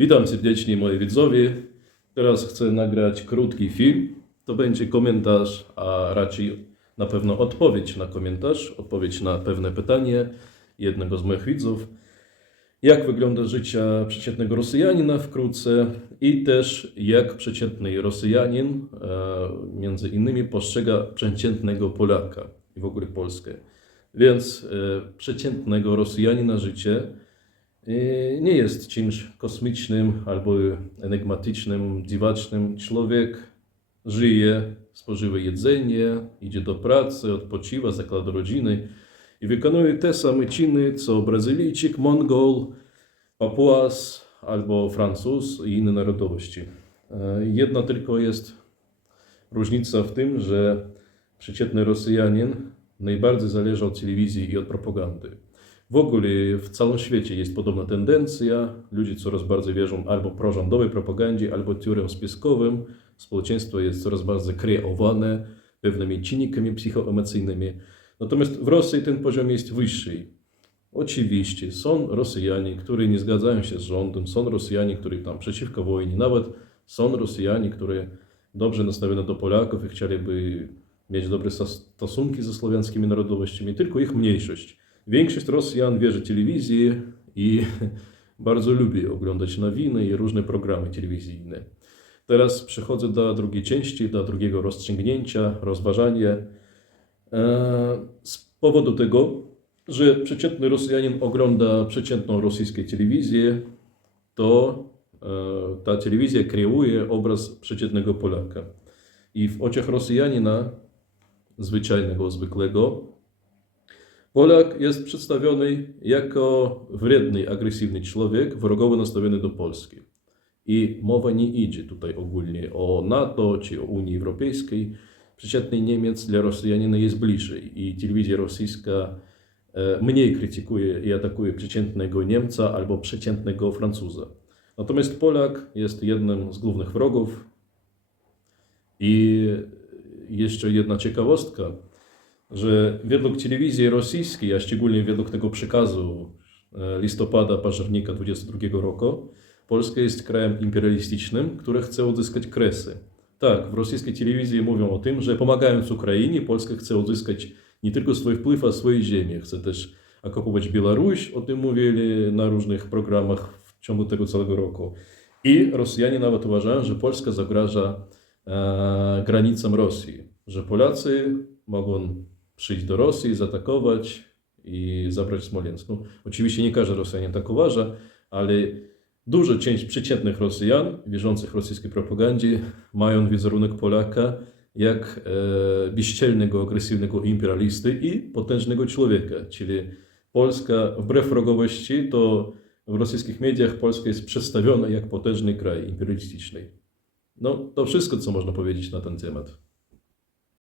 Witam serdecznie moi widzowie. Teraz chcę nagrać krótki film. To będzie komentarz, a raczej na pewno odpowiedź na komentarz, odpowiedź na pewne pytanie jednego z moich widzów. Jak wygląda życie przeciętnego Rosjanina wkrótce i też jak przeciętny Rosjanin e, między innymi postrzega przeciętnego Polaka i w ogóle Polskę. Więc e, przeciętnego Rosjanina życie nie jest czymś kosmicznym albo enigmatycznym, dziwacznym. Człowiek żyje, spożywa jedzenie, idzie do pracy, odpoczywa, zakłada rodziny i wykonuje te same czyny, co Brazylijczyk, Mongol, Papuas albo Francuz i inne narodowości. E, Jedna tylko jest różnica w tym, że przeciętny Rosjanin najbardziej zależy od telewizji i od propagandy. W ogóle w całym świecie jest podobna tendencja. Ludzie coraz bardziej wierzą albo prorządowej propagandzie, albo teoriom spiskowym. Społeczeństwo jest coraz bardziej kreowane pewnymi czynnikami psychoemocyjnymi. Natomiast w Rosji ten poziom jest wyższy. Oczywiście są Rosjanie, którzy nie zgadzają się z rządem, są Rosjanie, którzy tam przeciwko wojnie, nawet są Rosjanie, którzy dobrze nastawione do Polaków i chcieliby mieć dobre stosunki ze słowiańskimi narodowościami, tylko ich mniejszość. Większość Rosjan wierzy telewizji i bardzo lubi oglądać nowiny i różne programy telewizyjne. Teraz przechodzę do drugiej części, do drugiego rozstrzygnięcia, rozważania. E, Z powodu tego, że przeciętny Rosjanin ogląda przeciętną rosyjską telewizję, to e, ta telewizja kreuje obraz przeciętnego Polaka. I w oczach Rosjanina, zwyczajnego, zwykłego, Polak jest przedstawiony jako wredny, agresywny człowiek, wrogowo nastawiony do Polski. I mowa nie idzie tutaj ogólnie o NATO czy o Unii Europejskiej. Przeciętny Niemiec dla Rosjanina jest bliżej i telewizja rosyjska e, mniej krytykuje i atakuje przeciętnego Niemca albo przeciętnego Francuza. Natomiast Polak jest jednym z głównych wrogów. I jeszcze jedna ciekawostka, że według telewizji rosyjskiej, a szczególnie według tego przekazu e, listopada, października 22 roku, Polska jest krajem imperialistycznym, który chce odzyskać kresy. Tak, w rosyjskiej telewizji mówią o tym, że pomagając Ukrainie, Polska chce odzyskać nie tylko swój wpływ, a swoje ziemię. Chce też okupować Białoruś, o tym mówili na różnych programach w ciągu tego całego roku. I Rosjanie nawet uważają, że Polska zagraża e, granicom Rosji, że Polacy mogą przyjść do Rosji, zaatakować i zabrać Smoleńsk. No, oczywiście nie każdy Rosjanin tak uważa, ale duża część przeciętnych Rosjan, wierzących rosyjskiej propagandzie, mają wizerunek Polaka jak e, bezczelnego, agresywnego imperialisty i potężnego człowieka. Czyli Polska, wbrew wrogowości, to w rosyjskich mediach Polska jest przedstawiona jak potężny kraj imperialistyczny. No, to wszystko, co można powiedzieć na ten temat.